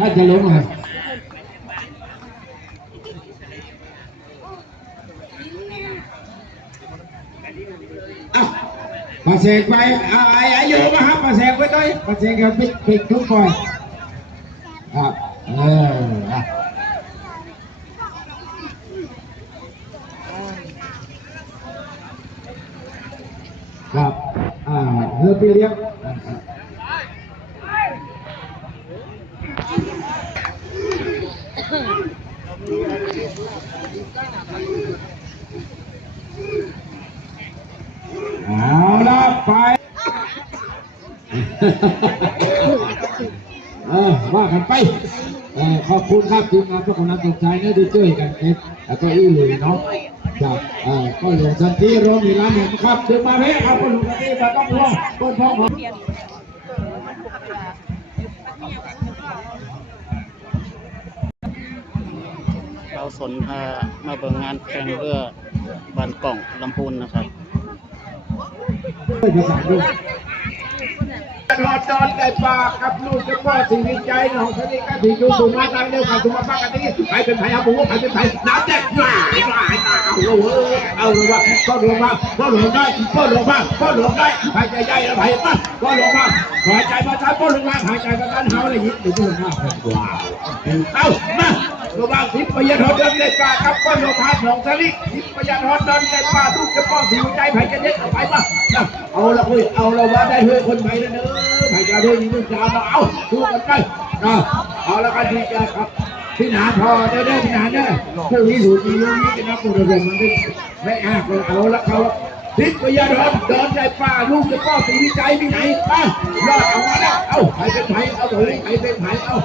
ถ้าจะลงอะเอ้าปาเสกไปเอาไอ้ไอ้โยมาครับปาเสกไปด้วยปาเสกกับปิดปิดทุกคนครับเอออะครับอ่าเฮอร์ปีเรียม เอาละไปเออว่ากันไปเออขอบคุณครับทีมงานพวกคนนั้นตกใจนะที่ช่วยกันเอ็ดแล้วก็อี้เลยเนาะจากเออก็หลวงสันติโรงพยาบาลเห็นครับถึงมาเพ่ครับก็หลวงสันติแต่ต้องรอต้นท้องข สนพามาเบิ่งงานแข่งเรือบันกล่องลำพูนนะครับภาษาด้วยรอจอนไก่ปากครับลูกจะพ่อสิ่งดีใจของท่านนี้ก็ที่อยู่สูมาทางเดียวกันสุมาป้ากันนี้ใครเป็นไผ่เอาบุ้งใครเป็นไผ่น้ำแตกหวายหวายตาเอาเลยเอาเลยว่าก็ลงมาก็ลงได้ก็ลงมาก็ลงได้หายใจใหญ่แล้วไผ่มาก็ลงมาหายใจมาทันก็ลงมาหายใจมาทันเฮาอะไรยิบหรือลงมาว้าวเอามา ระวังทิพย์พยาธรเดินไก่ปาครับก็ลงมาหนองสลิกทิพย์พยาธรเดินไก่ปากลูกจะพ่อสิ่งใจไผ่จะเด็ดเอาไปมาเอาละคุยเอาละว่าได้เฮ้ยคนใหม่แล้วเนอะไผ่จะด้วยนี่มึงจะเอาเอาดูกันไปเอาเอาละกันดีใจครับพี่หนาพอเด้อเด้อพี่หนาเด้อผู้นี้สูตรมีเรื่องนี้จะนับตัวเดิมมันไม่ไม่อ้างเอาละเขาทิพยาดอนเดินใจป่าลูกจะป้อสีวิจัยที่ไหนป้ารอดเอามาแล้วเอาใครเป็นไผ่เอาเถอะใครเป็นไผ่เอา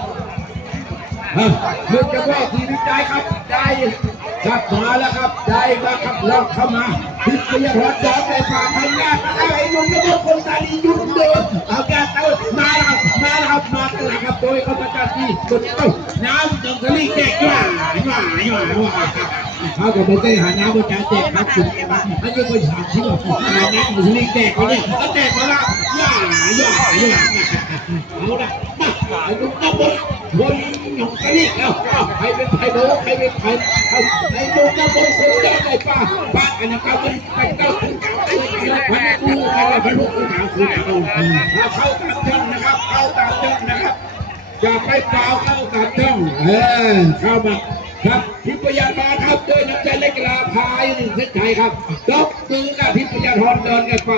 ลูกจะป้อสีวิจัยครับ ได้ครับมาแล้วครับ ได้มาครับลอกเข้ามาทิศพยาดอนเดินใจป่าพันแรกนะครับไอ้หนุ่มระบบคนตาดียุดเดินเอาแกเต้ามาแล้วมาแล้วครับมากันแล้วครับโดยเขาประกาศที่สุดเอ้าน้ำจังสลีแจกว่าว่าว่าว่าเขาก็ไม่ได้หาน้ำมาจ่ายแจกครับคุณมาอันนี้ก็ถามที่ว่าหาน้ำจังสลีแจกเขาเนี่ยเขาแจกมาละว่าว่าว่า เอาละมาไอ้ลูกน้ำบนบนหนองสลีแล้วใครเป็นใครโดใครเป็นใครไอ้ลูกน้ำบนคนแก่ไอ้ป้าป้ากันนะครับเป็นไปเก้าคุณเก้าไอ้ไอ้พันกูไอ้พันลูคุณเก้าคุณเก้าเอาเข้าตามช่องนะครับเข้าตามช่องนะครับอย่าไปเปล่าเข้าตามช่องเออเข้ามาครับทิพยาธรครับด้วยน้ำใจเล็กลาพายหนึ่งเส้นชัยครับดอกมือกับทิพยาธรเดินกันไป